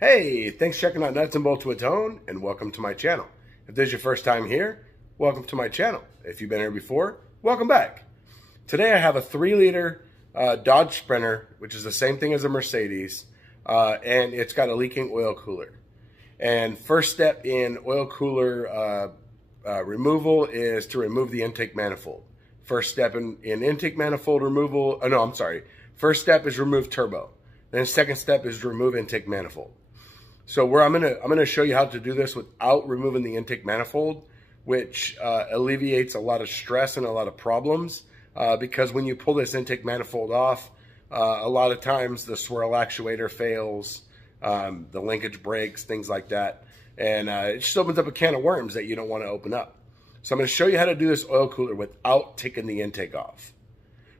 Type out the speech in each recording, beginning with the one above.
Hey, thanks for checking out Nuts and Bolts with Tone, and welcome to my channel. If this is your first time here, welcome to my channel. If you've been here before, welcome back. Today I have a 3-liter Dodge Sprinter, which is the same thing as a Mercedes, and it's got a leaking oil cooler. And first step in oil cooler removal is to remove the intake manifold. First step in intake manifold removal, first step is remove turbo. Then second step is remove intake manifold. So I'm gonna show you how to do this without removing the intake manifold, which alleviates a lot of stress and a lot of problems. Because when you pull this intake manifold off, a lot of times the swirl actuator fails, the linkage breaks, things like that, and it just opens up a can of worms that you don't want to open up. So I'm going to show you how to do this oil cooler without taking the intake off.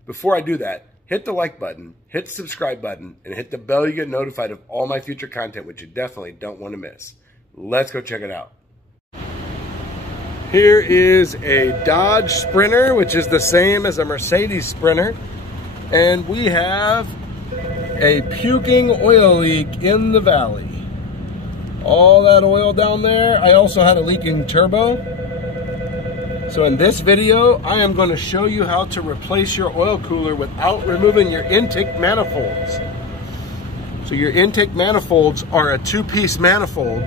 Before I do that, hit the like button, hit the subscribe button, and hit the bell to get notified of all my future content, which you definitely don't want to miss. Let's go check it out. Here is a Dodge Sprinter, which is the same as a Mercedes Sprinter. And we have a puking oil leak in the valley. All that oil down there. I also had a leaking turbo. So in this video, I am going to show you how to replace your oil cooler without removing your intake manifolds. So your intake manifolds are a 2-piece manifold.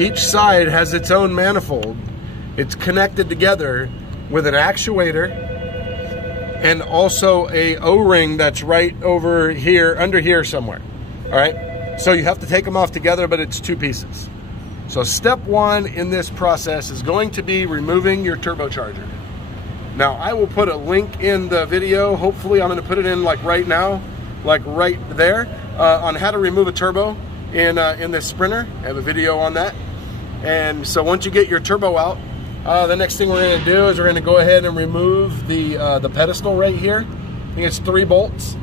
Each side has its own manifold. It's connected together with an actuator and also a O-ring that's right over here, under here somewhere. All right, so you have to take them off together, but it's 2 pieces. So step 1 in this process is going to be removing your turbocharger. Now I will put a link in the video. Hopefully I'm going to put it in like right now, like right there, on how to remove a turbo in this Sprinter. I have a video on that. And so once you get your turbo out, the next thing we're going to do is we're going to go ahead and remove the pedestal right here. I think it's 3 bolts.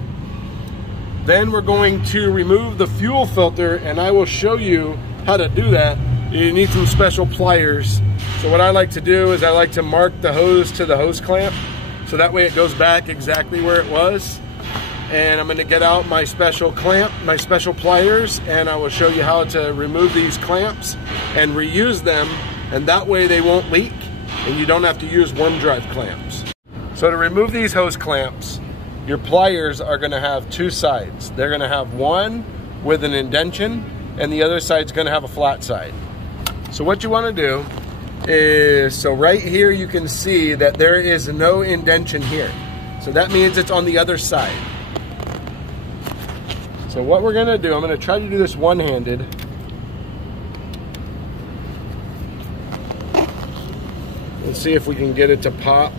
Then we're going to remove the fuel filter, and I will show you how to do that. You need some special pliers. So what I like to do is I like to mark the hose to the hose clamp, so that way it goes back exactly where it was. And I'm going to get out my special clamp, my special pliers, and I will show you how to remove these clamps and reuse them, and that way they won't leak and you don't have to use worm drive clamps. So to remove these hose clamps, your pliers are going to have 2 sides. They're going to have one with an indentation and the other side's going to have a flat side. So what you want to do is, so right here you can see that there is no indentation here. So that means it's on the other side. So what we're going to do, I'm going to try to do this one-handed. Let's see if we can get it to pop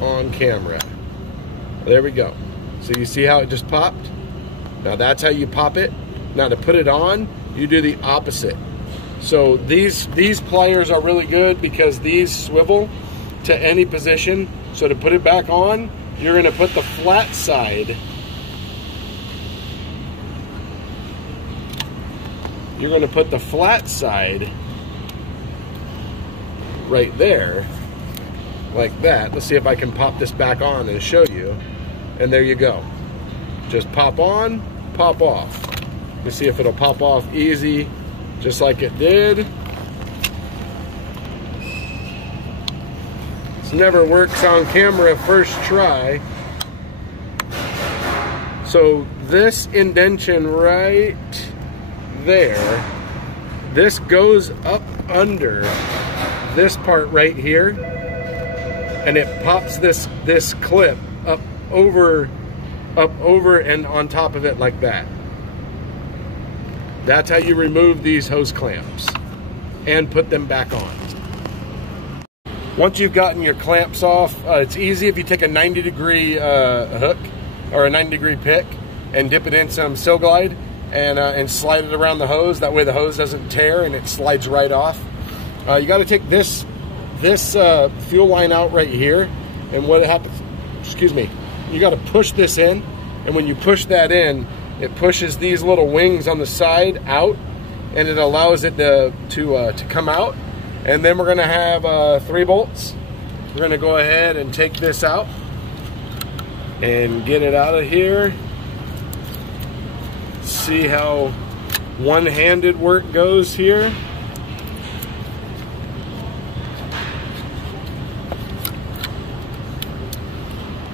on camera. There we go. So you see how it just popped? Now that's how you pop it. Now to put it on, you do the opposite. So these pliers are really good because these swivel to any position. So to put it back on, you're going to put the flat side. You're going to put the flat side right there, like that. Let's see if I can pop this back on and show you. And there you go. Just pop on, pop off. Let's see if it'll pop off easy, just like it did. This never works on camera first try. So this indentation right there, this goes up under this part right here, and it pops this clip up over and on top of it like that. That's how you remove these hose clamps and put them back on. Once you've gotten your clamps off, it's easy if you take a 90-degree hook or a 90-degree pick and dip it in some Sil Glide and slide it around the hose. That way the hose doesn't tear and it slides right off. You got to take this fuel line out right here, and what happens, excuse me, you got to push this in, and when you push that in, it pushes these little wings on the side out, and it allows it to come out. And then we're going to have 3 bolts. We're going to go ahead and take this out and get it out of here. See how one-handed work goes here.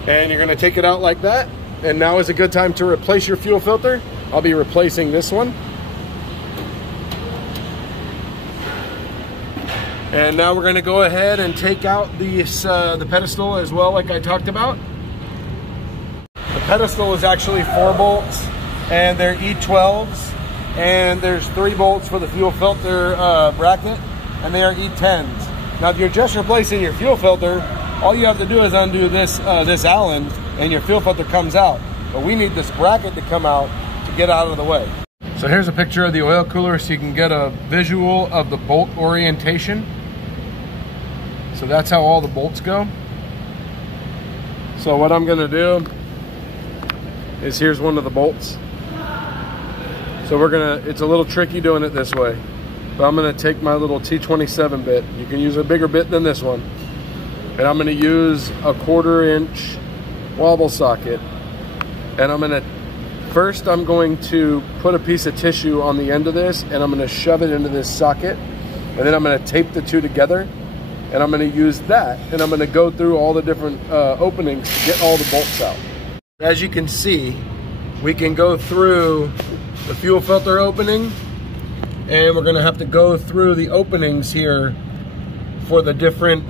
And you're gonna take it out like that. And now is a good time to replace your fuel filter. I'll be replacing this one. And now we're gonna go ahead and take out the pedestal as well, like I talked about. The pedestal is actually 4 bolts, and they're E12s, and there's 3 bolts for the fuel filter bracket, and they are E10s. Now, if you're just replacing your fuel filter, all you have to do is undo this Allen, and your fuel filter comes out. But we need this bracket to come out to get out of the way. So here's a picture of the oil cooler so you can get a visual of the bolt orientation. So that's how all the bolts go. So what I'm gonna do is, here's one of the bolts. So it's a little tricky doing it this way, but I'm gonna take my little T27 bit. You can use a bigger bit than this one. And I'm gonna use a 1/4 inch wobble socket. And I'm going to put a piece of tissue on the end of this, and I'm gonna shove it into this socket. And then I'm gonna tape the two together. And I'm gonna use that, and I'm gonna go through all the different openings to get all the bolts out. As you can see, we can go through the fuel filter opening, and we're gonna have to go through the openings here for the different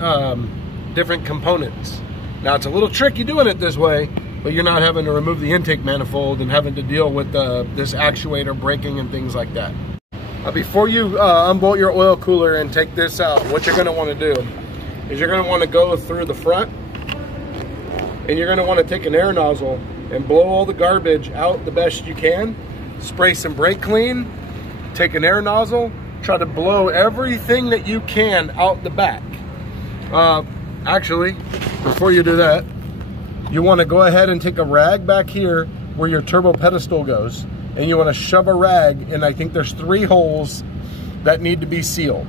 components. Now, it's a little tricky doing it this way, but you're not having to remove the intake manifold and having to deal with this actuator breaking and things like that. Before you unbolt your oil cooler and take this out, what you're gonna wanna do is you're gonna wanna go through the front, and you're gonna wanna take an air nozzle and blow all the garbage out the best you can. Spray some brake clean, take an air nozzle, try to blow everything that you can out the back. Actually, before you do that, you wanna go ahead and take a rag back here where your turbo pedestal goes, and you want to shove a rag, and I think there's 3 holes that need to be sealed.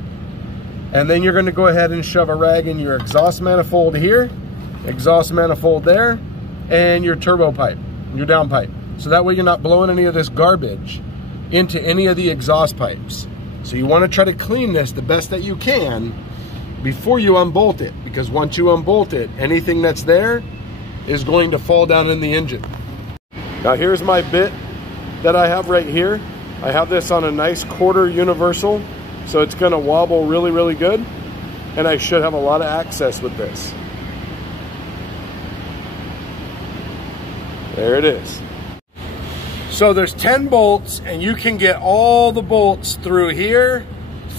And then you're going to go ahead and shove a rag in your exhaust manifold here, exhaust manifold there, and your turbo pipe, your down pipe. So that way you're not blowing any of this garbage into any of the exhaust pipes. So you want to try to clean this the best that you can before you unbolt it, because once you unbolt it, anything that's there is going to fall down in the engine. Now here's my bit that I have right here. I have this on a nice 1/4 universal, so it's gonna wobble really, really good, and I should have a lot of access with this. There it is. So there's 10 bolts, and you can get all the bolts through here,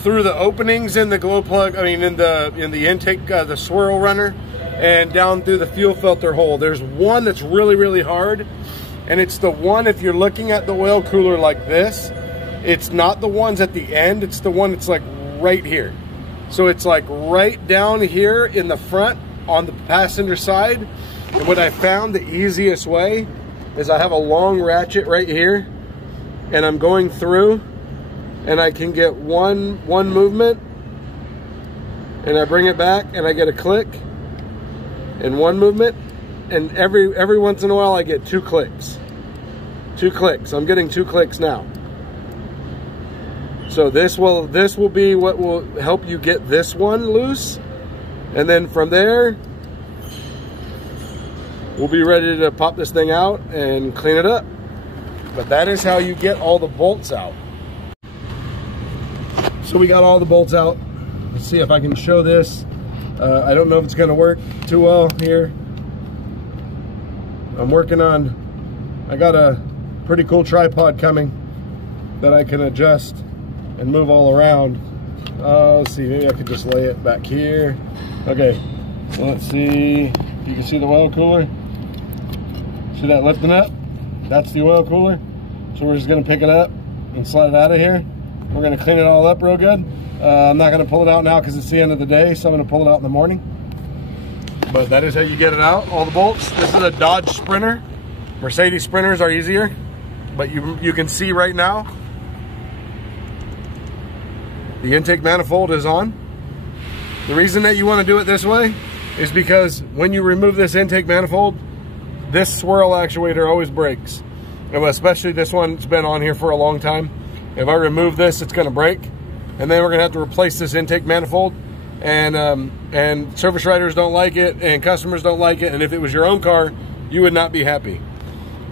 through the openings in the glow plug, in the intake, the swirl runner, and down through the fuel filter hole. There's one that's really, really hard. And it's the one, if you're looking at the oil cooler like this, it's not the ones at the end, it's the one that's like right here. So it's like right down here in the front on the passenger side. And what I found the easiest way is I have a long ratchet right here, and I'm going through, and I can get one movement, and I bring it back and I get a click, and one movement, and every once in a while I get 2 clicks. 2 clicks. I'm getting 2 clicks now. So this will be what will help you get this one loose, and then from there we'll be ready to pop this thing out and clean it up. But that is how you get all the bolts out. So we got all the bolts out. Let's see if I can show this. I don't know if it's gonna work too well here. I'm working on, I got a pretty cool tripod coming that I can adjust and move all around. Let's see, maybe I could just lay it back here. Okay, so let's see, you can see the oil cooler. See that lifting up? That's the oil cooler. So we're just gonna pick it up and slide it out of here. We're gonna clean it all up real good. I'm not gonna pull it out now because it's the end of the day, so I'm gonna pull it out in the morning. But that is how you get it out, all the bolts. This is a Dodge Sprinter. Mercedes Sprinters are easier, but you can see right now, the intake manifold is on. The reason that you want to do it this way is because when you remove this intake manifold, this swirl actuator always breaks. And especially this one, it's been on here for a long time. If I remove this, it's gonna break. And then we're gonna have to replace this intake manifold. And service writers don't like it, and customers don't like it. And if it was your own car, you would not be happy.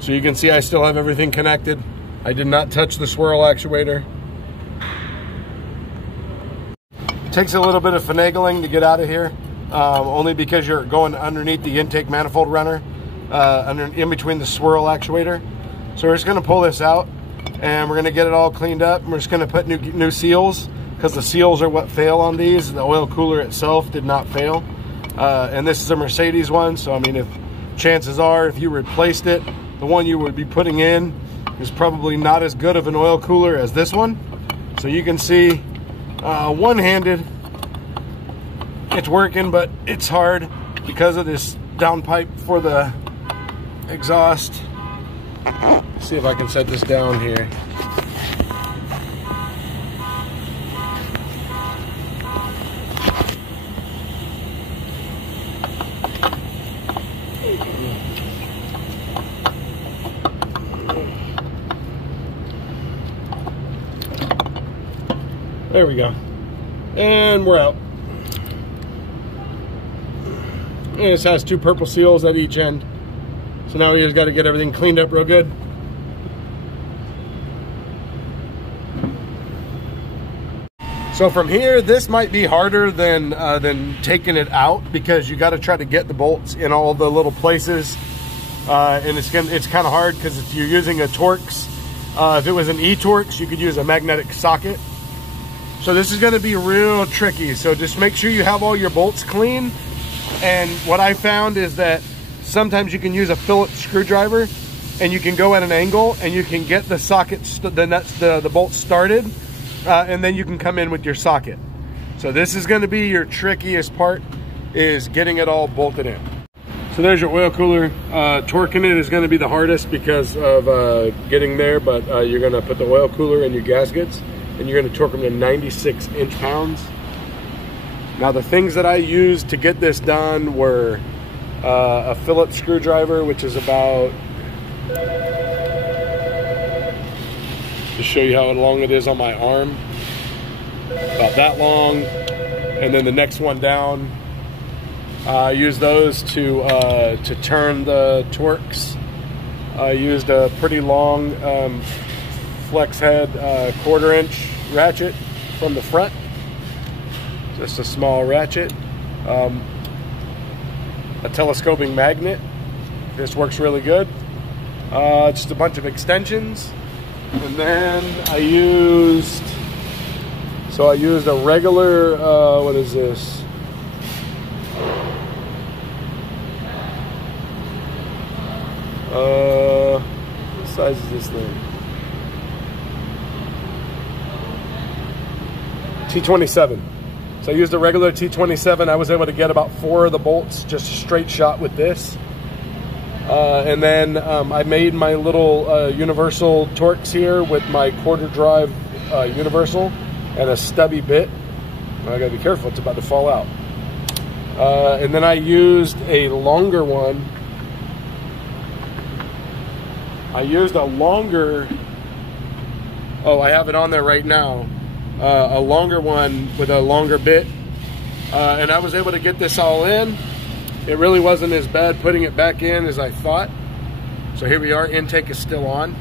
So you can see I still have everything connected. I did not touch the swirl actuator. It takes a little bit of finagling to get out of here, only because you're going underneath the intake manifold runner, in between the swirl actuator. So we're just gonna pull this out, and we're gonna get it all cleaned up. And we're just gonna put new seals, because the seals are what fail on these. The oil cooler itself did not fail. And this is a Mercedes one, so I mean, if chances are, if you replaced it, the one you would be putting in is probably not as good of an oil cooler as this one. So you can see, one-handed, it's working, but it's hard because of this downpipe for the exhaust. Let's see if I can set this down here. There we go. And we're out. And this has 2 purple seals at each end. So now we just got to get everything cleaned up real good. So from here, this might be harder than taking it out, because you got to try to get the bolts in all the little places. And it's kind of hard because you're using a Torx. If it was an E-Torx, you could use a magnetic socket. So this is going to be real tricky. So just make sure you have all your bolts clean. And what I found is that sometimes you can use a Phillips screwdriver, and you can go at an angle and you can get the sockets, the bolts started, and then you can come in with your socket. So this is going to be your trickiest part, is getting it all bolted in. So there's your oil cooler. Torquing it is going to be the hardest because of getting there, but you're going to put the oil cooler in your gaskets, and you're going to torque them to 96 inch-pounds. Now the things that I used to get this done were a Phillips screwdriver, which is about, to show you how long it is on my arm, about that long, and then the next one down. I used those to turn the Torx. I used a pretty long flex head 1/4 inch ratchet from the front. Just a small ratchet. A telescoping magnet. This works really good. Just a bunch of extensions. And then I used a regular, what is this? What size is this thing? T27. So I used a regular T27. I was able to get about 4 of the bolts, just a straight shot with this. And then I made my little universal Torx here with my 1/4 drive universal and a stubby bit. I gotta be careful, it's about to fall out. And then I used a longer one. I used a longer, oh, I have it on there right now. A longer one with a longer bit. And I was able to get this all in. It really wasn't as bad putting it back in as I thought. So here we are, intake is still on.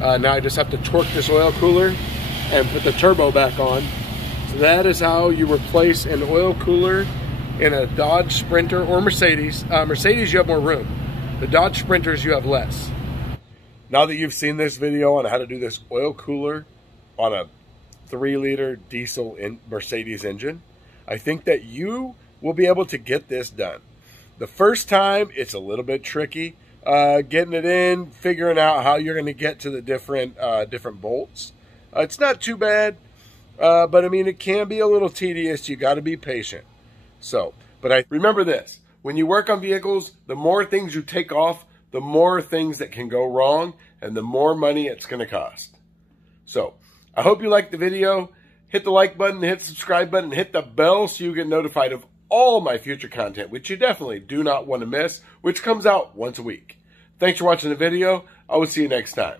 Now I just have to torque this oil cooler and put the turbo back on. So that is how you replace an oil cooler in a Dodge Sprinter or Mercedes. Mercedes, you have more room. The Dodge Sprinters, you have less. Now that you've seen this video on how to do this oil cooler on a 3-liter diesel Mercedes engine, I think that you will be able to get this done. The first time, it's a little bit tricky, getting it in, figuring out how you're going to get to the different bolts. It's not too bad, but I mean, it can be a little tedious. You got to be patient. So, but I remember this: when you work on vehicles, the more things you take off, the more things that can go wrong, and the more money it's going to cost. So, I hope you liked the video. Hit the like button, hit the subscribe button, hit the bell so you get notified of all my future content, which you definitely do not want to miss, which comes out once a week. Thanks for watching the video. I will see you next time.